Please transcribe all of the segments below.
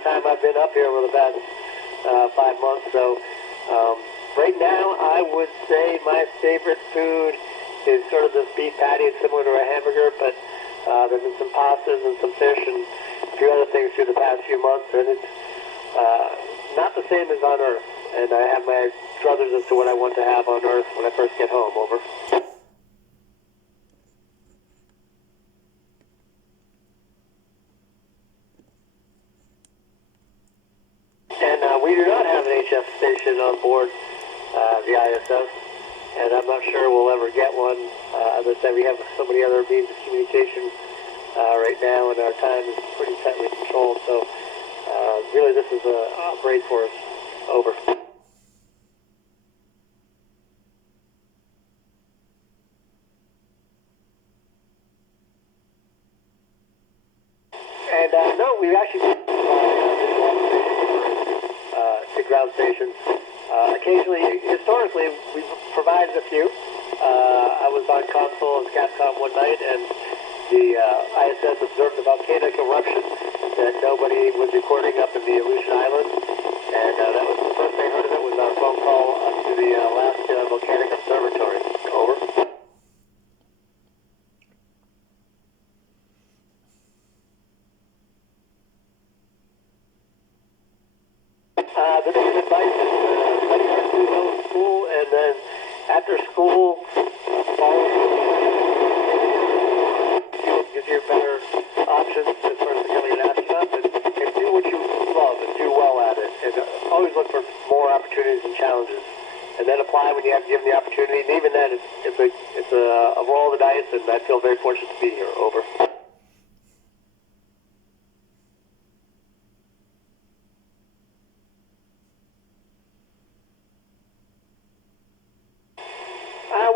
the time I've been up here over the past 5 months. So right now, I would say my favorite food is sort of this beef patty. It's similar to a hamburger, but there's been some pastas and some fish and a few other things through the past few months, and it's not the same as on Earth. And I have my druthers as to what I want to have on Earth when I first get home. Over. And we do not have an HF station on board the ISS, and I'm not sure we'll ever get one. As I said, we have so many other means of communication right now, and our time is pretty tightly controlled. So really, this is a break for us. Over. And no, we've actually to ground stations. Occasionally, historically, we've provided a few. I was on console at Capcom one night, and the ISS observed a volcanic eruption that nobody was recording up in the Aleutian Islands, and that was the first they heard of it was our phone call up to the Alaska Volcanic Observatory. Over. The biggest advice is study hard to go to school, and then after school, follow gives you better options as far as becoming an astronaut, and do what you love and do well at it, and always look for more opportunities and challenges, and then apply when you have given the opportunity. And even then, it's a roll of the dice, and I feel very fortunate to be here. Over.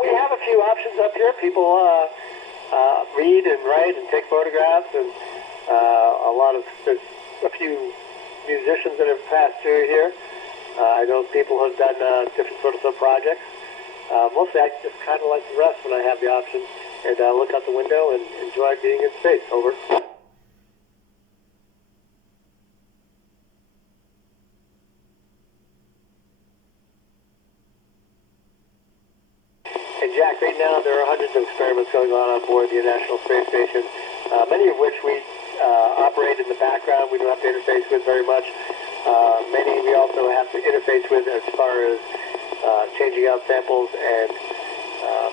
We have a few options up here. People read and write and take photographs, and there's a few musicians that have passed through here. I know people have done different sorts of projects. Mostly I just kind of like to rest when I have the option and look out the window and enjoy being in space. Over. And Jack, right now there are hundreds of experiments going on board the International Space Station, many of which we operate in the background. We don't have to interface with very much. Many we also have to interface with as far as changing out samples and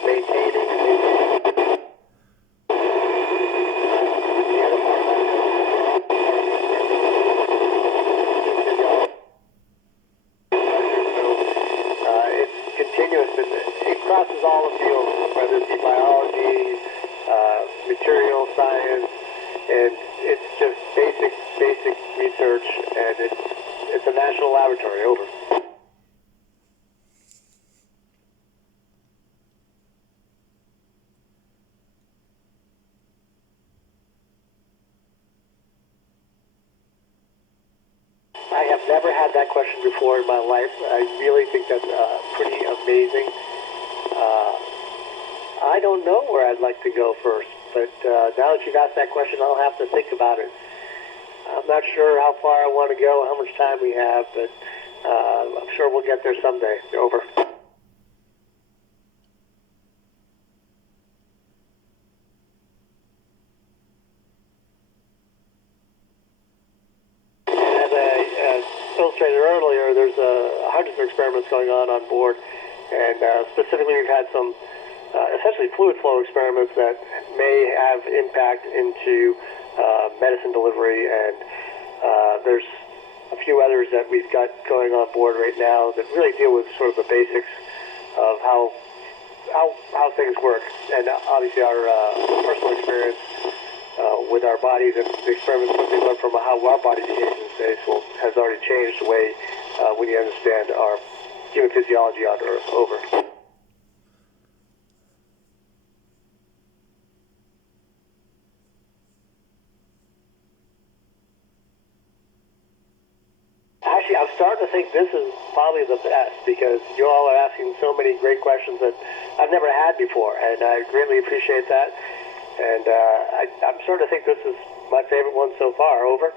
maintaining. It's continuous, and it crosses all the fields, whether it be biology, material science, and it's just basic research, and it's a national laboratory. Over. I have never had that question before in my life. I really think that's pretty amazing. I don't know where I'd like to go first, but now that you've asked that question, I'll have to think about it. I'm not sure how far I want to go, how much time we have, but I'm sure we'll get there someday. Over. Illustrated earlier, there's hundreds of experiments going on board, and specifically we've had some essentially fluid flow experiments that may have impact into medicine delivery, and there's a few others that we've got going on board right now that really deal with sort of the basics of how things work, and obviously our personal experience with our bodies and the experiments that we learn from how our body behaves in space has already changed the way when you understand our human physiology on Earth. Over. Actually, I'm starting to think this is probably the best because you all are asking so many great questions that I've never had before, and I greatly appreciate that. And I'm starting to think this is my favorite one so far. Over.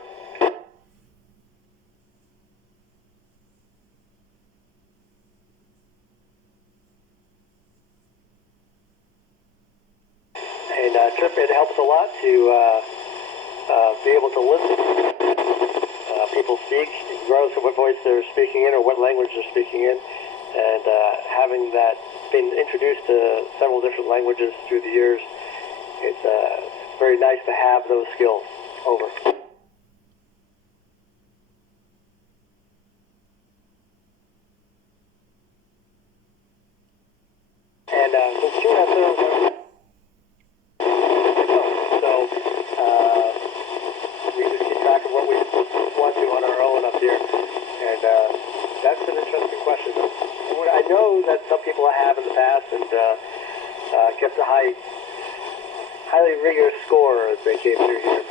Trip, it helps a lot to be able to listen people speak, regardless of what voice they're speaking in or what language they're speaking in. And having that been introduced to several different languages through the years, it's very nice to have those skills. Over. And since you have those, so we just keep track of what we want to on our own up here. And that's an interesting question. I know that some people have in the past and kept a highly rigorous score as they came through here.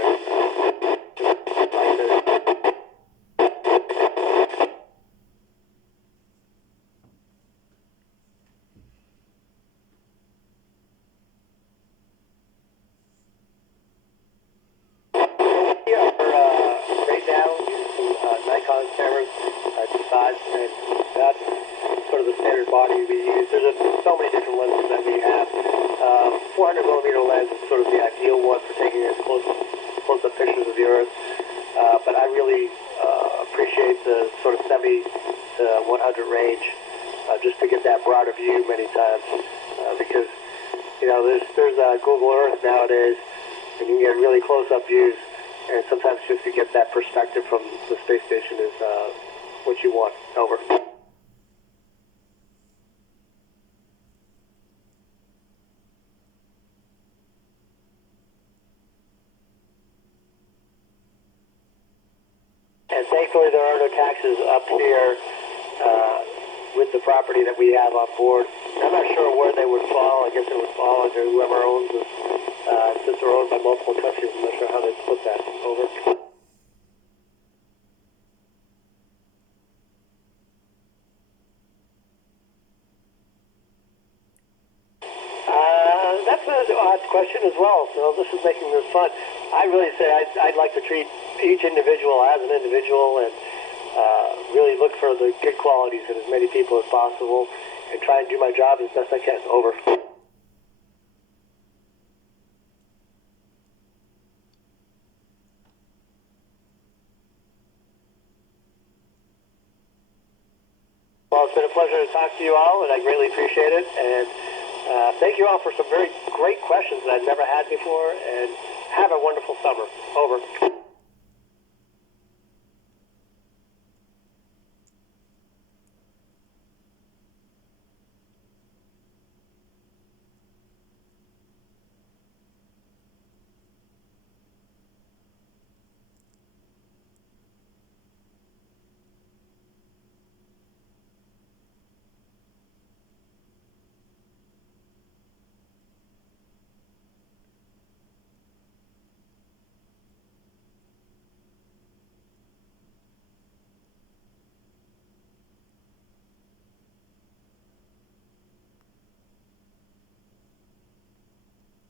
Cameras to size, and that's sort of the standard body we use. There's so many different lenses that we have. 400 millimeter lens is sort of the ideal one for taking as close-up pictures of the Earth. But I really appreciate the sort of 70 to 100 range, just to get that broader view many times. Because there's Google Earth nowadays, and you can get really close-up views. And sometimes just to get that perspective from the space station is what you want. Over. And thankfully there are no taxes up here with the property that we have on board. I'm not sure where they would fall. I guess it would fall under whoever owns this. Since they're owned by multiple countries, I'm not sure how they split that. Over. That's an odd question as well. So this is making this fun. I really say I'd like to treat each individual as an individual and really look for the good qualities in as many people as possible and try and do my job as best I can. Over. Well, it's been a pleasure to talk to you all, and I greatly appreciate it. And thank you all for some very great questions that I've never had before, and have a wonderful summer. Over.